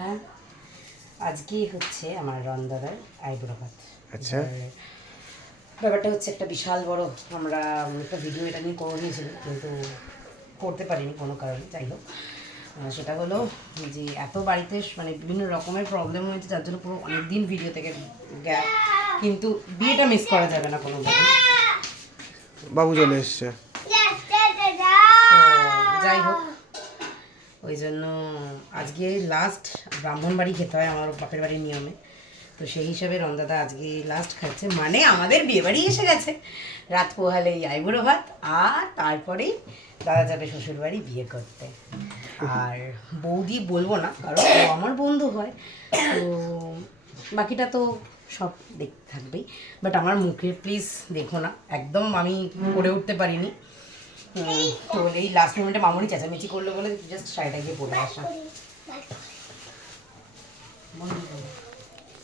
হ্যাঁ, আজকে হচ্ছে আমার রন্দাদার আইবুড়ো ভাত। আচ্ছা। ব্যাপারটা হচ্ছে একটা বিশাল বড়, আমরা একটা ভিডিও এটা নিয়ে করে নিয়েছিলাম কিন্তু করতে পারিনি কোনো কারণে। যাই হোক, সেটা হলো যে এত বাড়িতে মানে বিভিন্ন রকমের প্রবলেম হয়েছে, যার জন্য পুরো অনেকদিন ভিডিও থেকে গ্যাপ, কিন্তু বিয়েটা মিস করা যাবে না কোনোভাবে। বাবু চলে এসছে। যাই হোক, ওই জন্য আজকে লাস্ট ব্রাহ্মণ বাড়ি খেতে হয় আমার বাপের বাড়ির নিয়মে। তো সেই হিসাবে রন্দাদা আজকে লাস্ট খাচ্ছে, মানে আমাদের বিয়ে বাড়ি এসে গেছে। রাত পোহালেই আইবুড়ো ভাত, আর তারপরেই দাদা যাবে শ্বশুর বাড়ি বিয়ে করতে। আর বৌদি বলবো না, কারণ ও আমার বন্ধু হয়, তো বাকিটা তো সব দেখতে থাকবেই। বাট আমার মুখে প্লিজ দেখো না, একদম আমি করে উঠতে পারিনি। তো এই লাস্ট মোমেন্টে মামুনি চেঁচামেচি করলো বলে জাস্ট শাড়িটা গিয়ে পরে আসা।